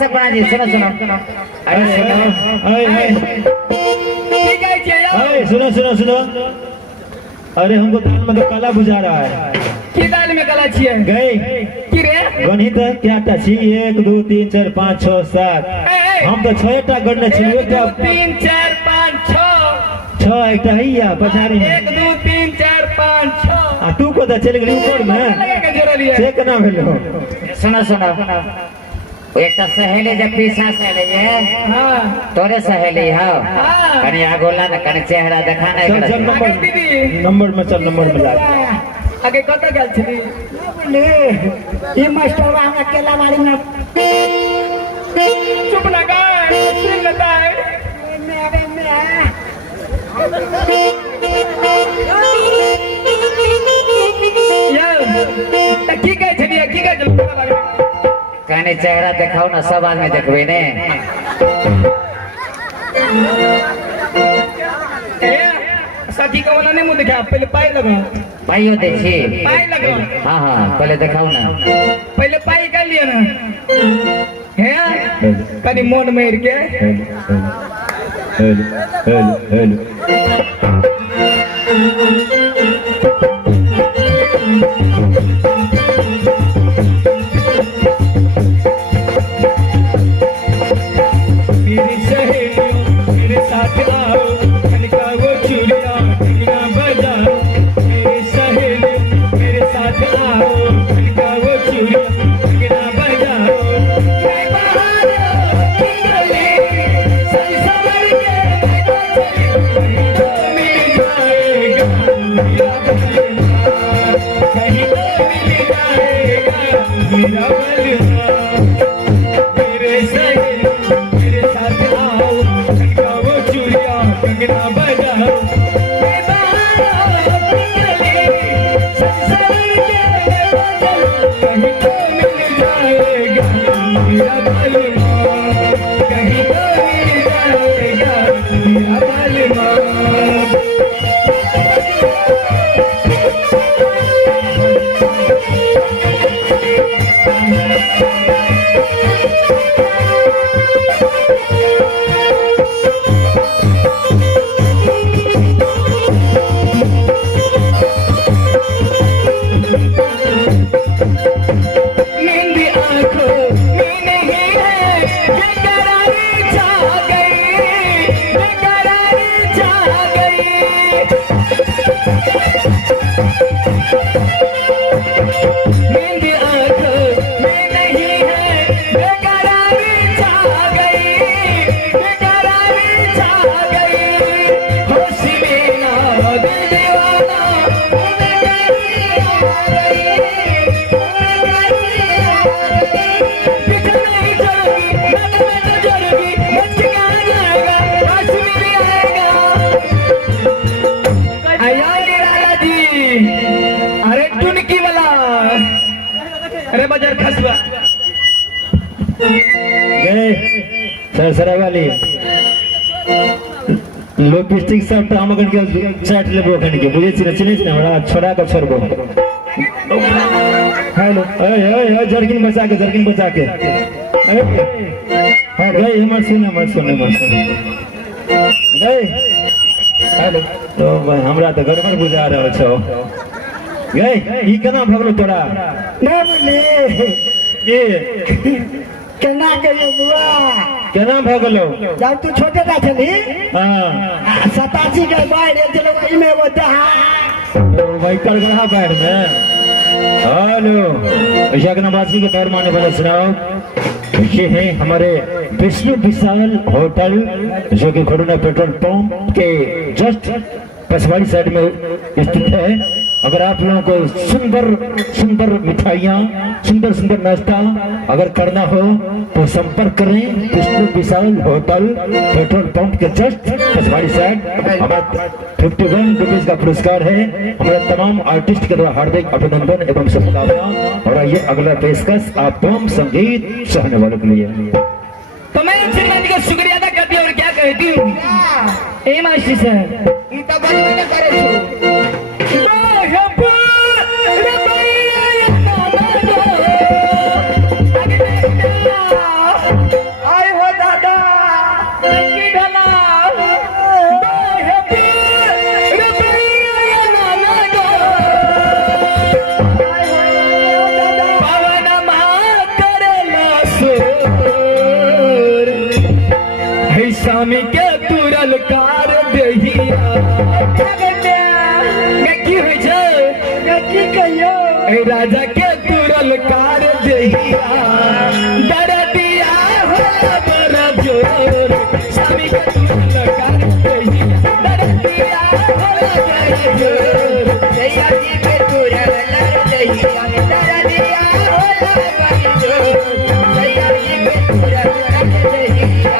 सपना जी सुनो सुनो अरे सुनो सुनो सुनो अरे हमको दाल में काला बुझा रहा है की दाल में काला छिए गई की रे गणित क्या टा छी 1 2 3 4 5 6 7 हम तो 6 टा गणने छी 1 2 3 4 5 6 6 एकटा हैया पछाड़ी 1 2 3 4 5 6 आ तू को त चल गेली ऊपर में से केना भेलो सुनो सुनो एक सहेली जब पीछा सहेली है हां तोरे सहेली हो कनी आगोला न कनी चेहरा दिखाना है चल नंबर में चल नंबर में लाग आगे कत गेल छी बोले ई मास्टर हमरा केला वाली में चुप ना गए सुन लेता है मेरे यार ठीक है छबिया ठीक है चल कनी चेहरा दिखाओ ना सब आदमी देखबे ने साथी का वाला नहीं मुंह दिखा पहले पाई लगाओ पाइयो दे छी पाई लगाओ हां हां पहले दिखाओ ना पहले पाई कर लिया ना है कनी मन मेर के हेलो अरे बाजार खसुआ गए सरसरा वाली लिपस्टिक सब तो हम के चाट लेबो खन के बुझे छी चिने छी हमरा छोड़ा के छोड़बो हेलो ए जर्किन बचा के हां गए हमर सुन गए हेलो तो भाई हमरा तो गड़बड़ बुझा रहल छौ गए ई केना भगलो तोरा ना बोले के केना कहियो बुआ केना भगलो जब तू छोटे था छली हां 87 के बाढ़ चलो वही में वो दहा भाई करगढ़ा बाढ़ में हेलो यज्ञवासी के पैर माने वाले सुनाओ ये है हमारे विष्णु विशाल होटल जो कि खड़ूना पेट्रोल पंप के जस्ट पसवाड़ी साइड में स्थित है। अगर आप लोगों को सुंदर मिठाइयाँ सुंदर नाश्ता अगर करना हो तो संपर्क करें विष्णु विशाल होटल पेट्रोल पंप के जस्ट पसवाड़ी साइड। हमारा 51 रुपीज का पुरस्कार है। हमारे तमाम आर्टिस्ट के द्वारा हार्दिक अभिनंदन एवं शुभकामना। और ये अगला पेशकश आप तमाम संगीत चाहने वालों के लिए। तो मैं श्रीमती का शुक्रिया अदा करती हूँ और क्या कहती हूँ ए मास्टर सर ई तो बड़ी करे स्वामी के तुरल कार देहिया की होइ छै की कहियो ए राजा के तुरल कार देहिया दरदिया हो बड़ा जोर स्वामी के तुरल कार देहिया दरदिया हो बड़ा जोर जैया जी के तुरल कार देहिया दरदिया हो बड़ा जोर जैया जी के तुरल कार देहिया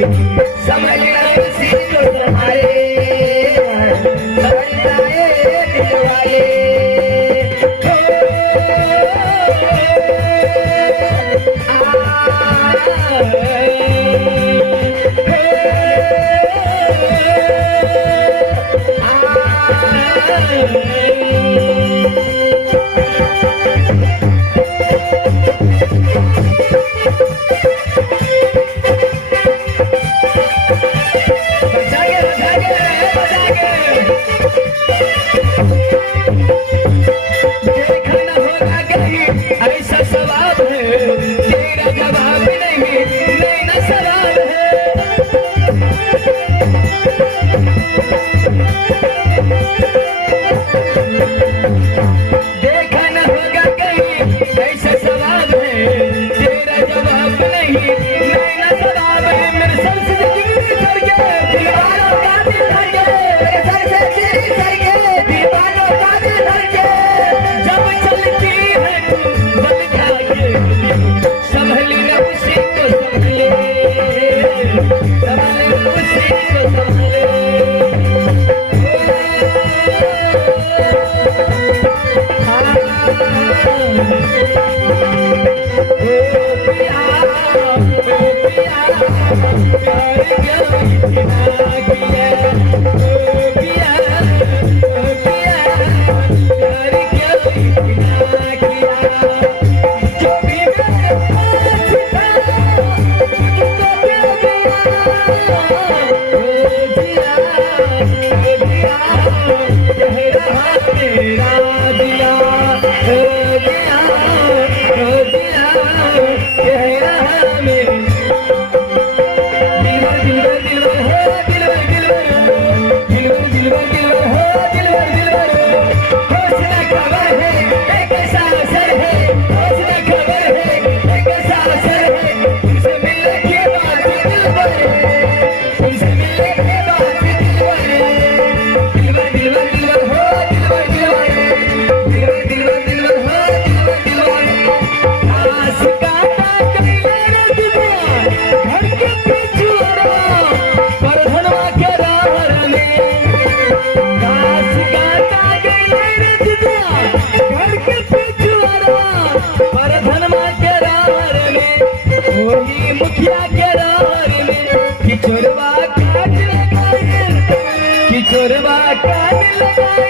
संभलना उसी को संभाले संभल जाए दिल वाले किचोरवा काट लगाए